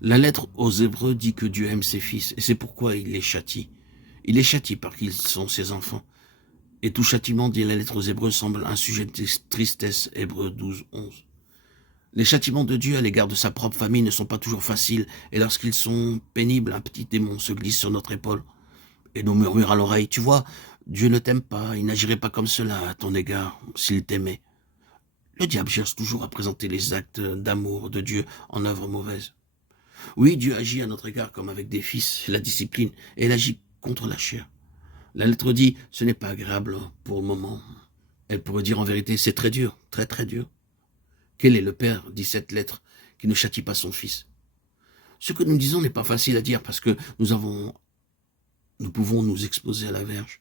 La lettre aux Hébreux dit que Dieu aime ses fils, et c'est pourquoi il les châtie. Il les châtie parce qu'ils sont ses enfants. Et tout châtiment, dit la lettre aux Hébreux, semble un sujet de tristesse, Hébreux 12, 11. Les châtiments de Dieu à l'égard de sa propre famille ne sont pas toujours faciles, et lorsqu'ils sont pénibles, un petit démon se glisse sur notre épaule et nous murmure à l'oreille, « Tu vois, Dieu ne t'aime pas, il n'agirait pas comme cela à ton égard, s'il t'aimait. » Le diable cherche toujours à présenter les actes d'amour de Dieu en œuvre mauvaise. Oui, Dieu agit à notre égard comme avec des fils, la discipline, et il agit contre la chair. La lettre dit, ce n'est pas agréable pour le moment. Elle pourrait dire en vérité, c'est très dur, très très dur. Quel est le père, dit cette lettre, qui ne châtie pas son fils? Ce que nous disons n'est pas facile à dire parce que nous pouvons nous exposer à la verge.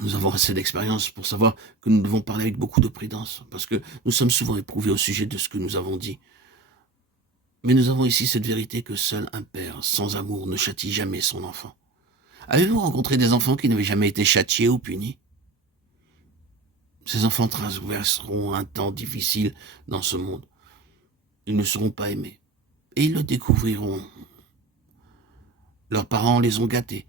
Nous avons assez d'expérience pour savoir que nous devons parler avec beaucoup de prudence parce que nous sommes souvent éprouvés au sujet de ce que nous avons dit. Mais nous avons ici cette vérité que seul un père sans amour ne châtie jamais son enfant. Avez-vous rencontré des enfants qui n'avaient jamais été châtiés ou punis? Ces enfants traverseront un temps difficile dans ce monde. Ils ne seront pas aimés. Et ils le découvriront. Leurs parents les ont gâtés.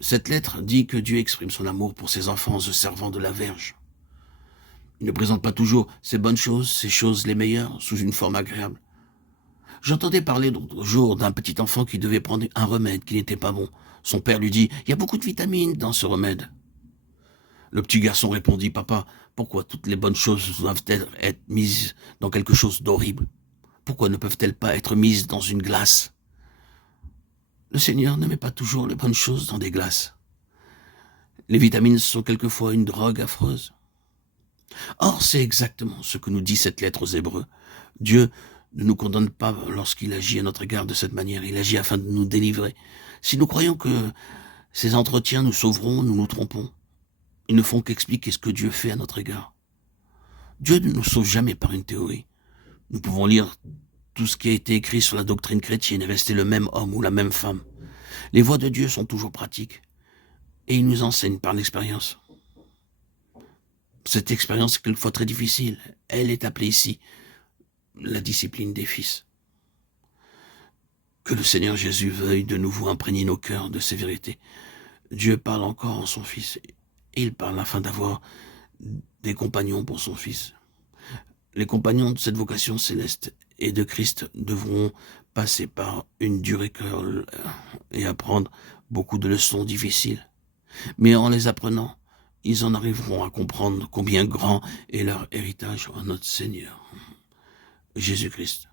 Cette lettre dit que Dieu exprime son amour pour ses enfants en se servant de la verge. Il ne présente pas toujours ces bonnes choses, ces choses les meilleures, sous une forme agréable. J'entendais parler l'autre jour d'un petit enfant qui devait prendre un remède qui n'était pas bon. Son père lui dit, « Il y a beaucoup de vitamines dans ce remède. » Le petit garçon répondit, « Papa, pourquoi toutes les bonnes choses doivent-elles être mises dans quelque chose d'horrible? Pourquoi ne peuvent-elles pas être mises dans une glace? » Le Seigneur ne met pas toujours les bonnes choses dans des glaces. Les vitamines sont quelquefois une drogue affreuse. Or, c'est exactement ce que nous dit cette lettre aux Hébreux. Dieu ne nous condamne pas lorsqu'il agit à notre égard de cette manière. Il agit afin de nous délivrer. Si nous croyons que ces entretiens nous sauveront, nous nous trompons. Ils ne font qu'expliquer ce que Dieu fait à notre égard. Dieu ne nous sauve jamais par une théorie. Nous pouvons lire tout ce qui a été écrit sur la doctrine chrétienne et rester le même homme ou la même femme. Les voies de Dieu sont toujours pratiques et il nous enseigne par l'expérience. Cette expérience est quelquefois très difficile. Elle est appelée ici la discipline des fils. Que le Seigneur Jésus veuille de nouveau imprégner nos cœurs de ces vérités. Dieu parle encore en son Fils et il parle afin d'avoir des compagnons pour son Fils. Les compagnons de cette vocation céleste et de Christ devront passer par une dure école et apprendre beaucoup de leçons difficiles. Mais en les apprenant, ils en arriveront à comprendre combien grand est leur héritage en notre Seigneur, Jésus-Christ.